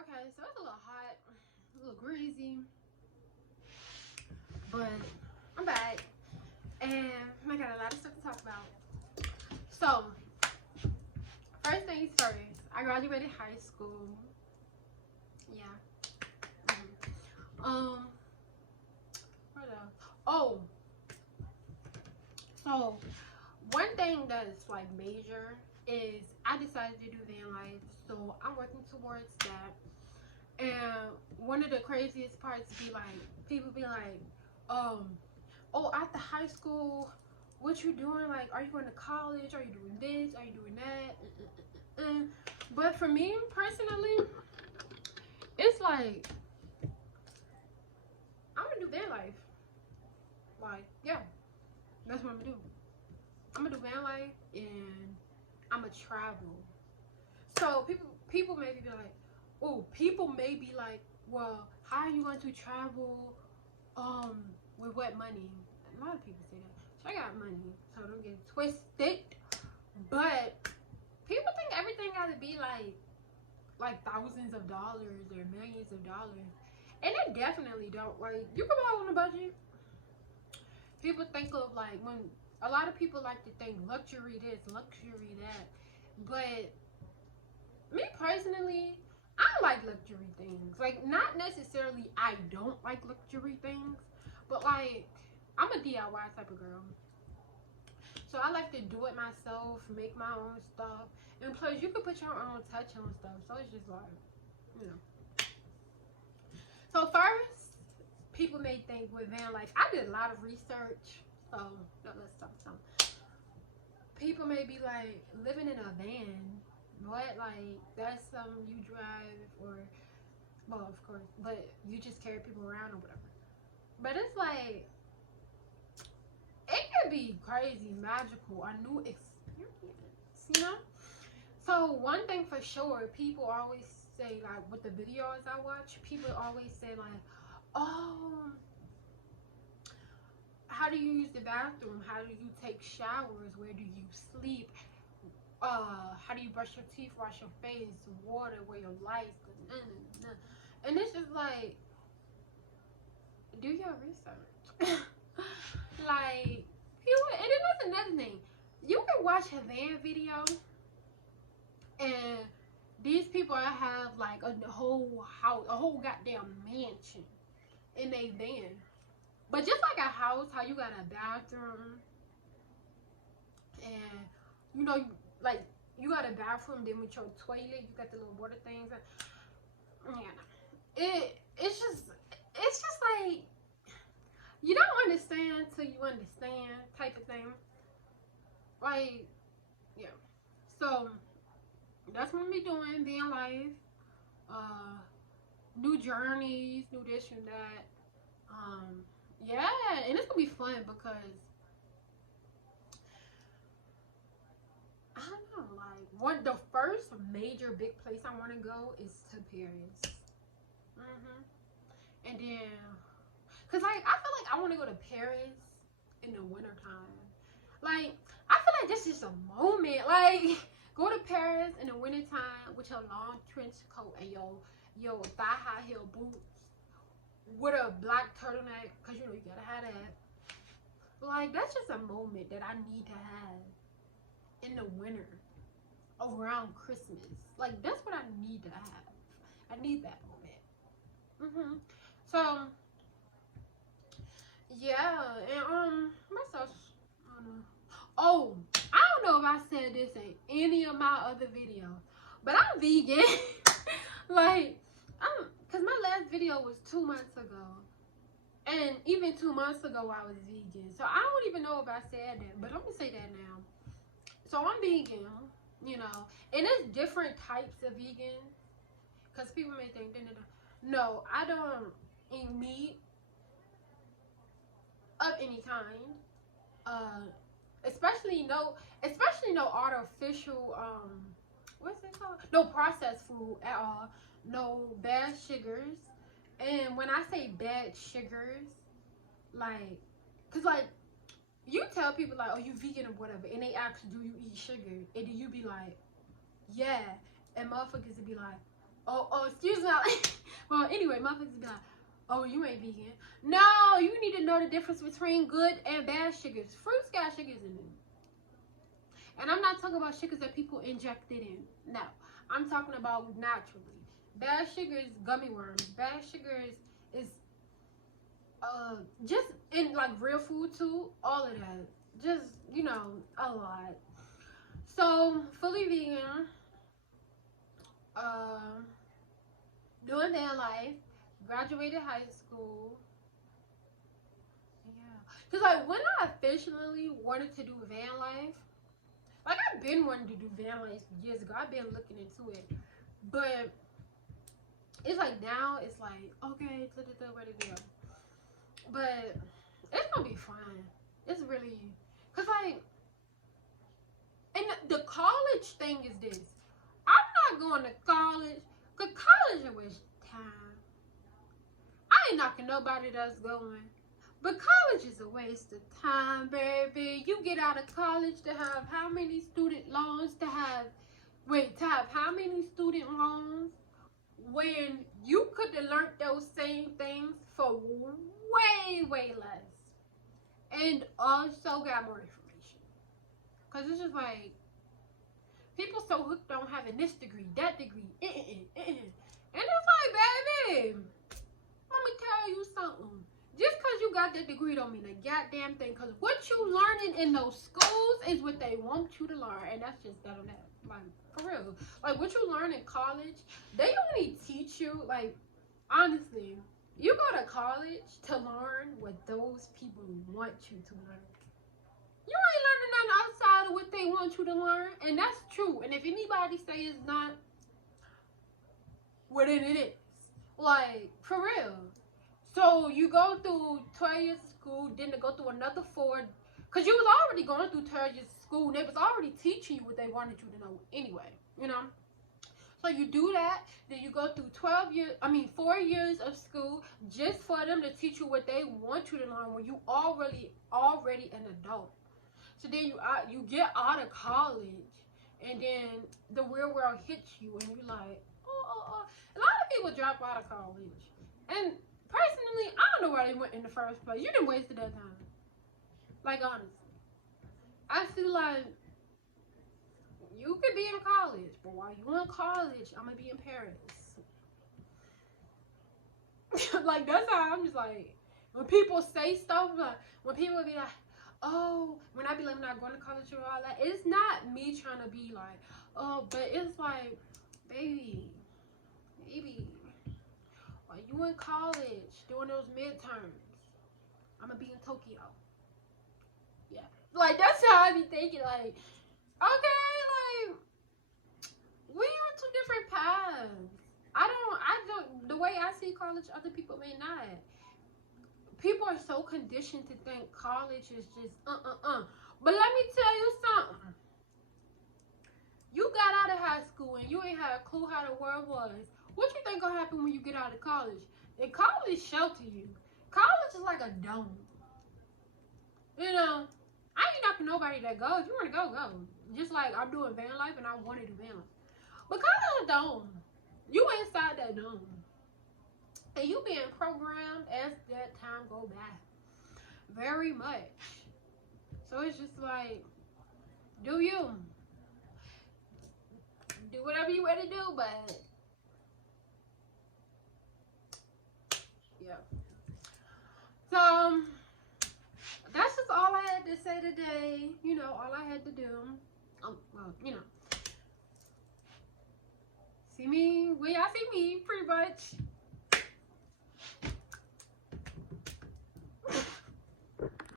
Okay, so it's a little hot, a little greasy, but I'm back and I got a lot of stuff to talk about. So, first things first, I graduated high school. Yeah. What else? Oh, so one thing that's like major is I decided to do van life, so I'm working towards that. And one of the craziest parts be like, people be like, oh, after high school, what you doing? Like, are you going to college? Are you doing this? Are you doing that? But for me personally, it's like I'm gonna do van life. Like, yeah, that's what I'm gonna do. I'm gonna do van life and I'm gonna travel. So people may be like, oh, people may be like, well, how are you going to travel with what money? A lot of people say that. So I got money, so don't get it twisted. But people think everything gotta be like thousands of dollars or millions of dollars. And it definitely don't. Like, you can buy on a budget. People think of like, when a lot of people like to think luxury this, luxury that. But me personally, I like luxury things. Like, not necessarily I don't like luxury things, but like, I'm a DIY type of girl. So I like to do it myself, make my own stuff. And plus, you can put your own touch on stuff. So it's just like, you know. So first, people may think with van life, I did a lot of research. So let's talk some. People may be like, living in a van, what? Like, that's something you drive, or, well, of course, but you just carry people around or whatever. But it's like, it could be crazy, magical, a new experience, you know? So one thing for sure, people always say, like, with the videos I watch, people always say like, oh, how do you use the bathroom? How do you take showers? Where do you sleep? How do you brush your teeth, wash your face, water, where your lights, and it's just like, do your research. Like, people, and then that's another thing. You can watch a van video, and these people have like a whole house, a whole goddamn mansion in a van. But just like a house, how you got a bathroom, and you know, like, you got a bathroom, then with your toilet, you got the little water things. Yeah, it's just like, you don't understand till you understand type of thing. Like, yeah. So that's what we doing, being life. Uh, New journeys, new this and that. Yeah, and it's gonna be fun because I don't know, like, the first major big place I want to go is to Paris. And then, cause like, I feel like I want to go to Paris in the wintertime. Like, I feel like this is a moment. Like, go to Paris in the wintertime with your long trench coat and your thigh high heel boots with a black turtleneck, cause you know you gotta have that. Like, that's just a moment that I need to have in the winter around Christmas. Like, that's what I need to have. I need that moment. So yeah, and what else? Oh, I don't know if I said this in any of my other videos, but I'm vegan. Like, cause my last video was 2 months ago, and even 2 months ago I was vegan. So I don't even know if I said that, but I'm gonna say that now. So I'm vegan, you know, and there's different types of vegan. Cause people may think, no, I don't eat meat of any kind. Uh, especially no artificial what's it called? No processed food at all. No bad sugars. And when I say bad sugars, like, cause like, you tell people like, oh, you vegan or whatever, and they ask, do you eat sugar? And then you be like, yeah, and motherfuckers would be like, oh, excuse me. Well, anyway, motherfuckers be like, oh, you ain't vegan. No, you need to know the difference between good and bad sugars. Fruits got sugars in them. And I'm not talking about sugars that people injected in. No, I'm talking about naturally. Bad sugars, gummy worms. Bad sugars is just in like real food too. All of that, just you know, a lot. So fully vegan. Doing van life. Graduated high school. Yeah, cause like when I officially wanted to do van life. Like, I've been wanting to do van life years ago. I've been looking into it. But it's like now, it's like, okay, ready to go. But it's going to be fun. It's really, because like, and the college thing is this. I'm not going to college, because college is a waste of time. I ain't knocking nobody that's going. But college is a waste of time, baby. You get out of college to have how many student loans to have how many student loans when you could have learned those same things for way less. And also got more information. Because it's just like, people so hooked on having this degree, that degree, And it's like, baby, let me tell you something. Just because you got that degree don't mean a goddamn thing. Because what you learning in those schools is what they want you to learn. And that's just that on that. Like, for real. Like, what you learn in college, they only teach you, like, honestly, you go to college to learn what those people want you to learn. You ain't learning nothing outside of what they want you to learn. And that's true. And if anybody say it's not, well, then it is. Like, for real. So you go through 12 years of school, then to go through another 4, because you was already going through 12 years of school, and they was already teaching you what they wanted you to know anyway, you know? So you do that, then you go through 4 years of school just for them to teach you what they want you to learn when you already an adult. So then you get out of college, and then the real world hits you, and you're like, oh. A lot of people drop out of college, and personally, I don't know why they went in the first place. You didn't waste that time. Like, honestly. I feel like you could be in college, but while you in college, I'm going to be in Paris. Like, that's how I'm just like, when people say stuff, like, when people be like, oh, when I be like, I'm not going to college or all that, it's not me trying to be like, oh, but it's like, baby. While you in college, doing those midterms, I'm gonna be in Tokyo. Yeah. Like, that's how I be thinking, like, okay, like, we on 2 different paths. I don't, the way I see college, other people may not. People are so conditioned to think college is just, But let me tell you something. You got out of high school and you ain't had a clue how the world was. What you think gonna happen when you get out of college? And college shelter you. College is like a dome. You know, I ain't knocking nobody that goes. If you want to go, go. Just like I'm doing van life and I want to do van life. But college is a dome. You inside that dome. And you being programmed as that time go by. Very much. So it's just like, do you. Do whatever you want to do, but yeah. So that's just all I had to say today. You know, all I had to do. Well, you know. See me when y'all see me, pretty much.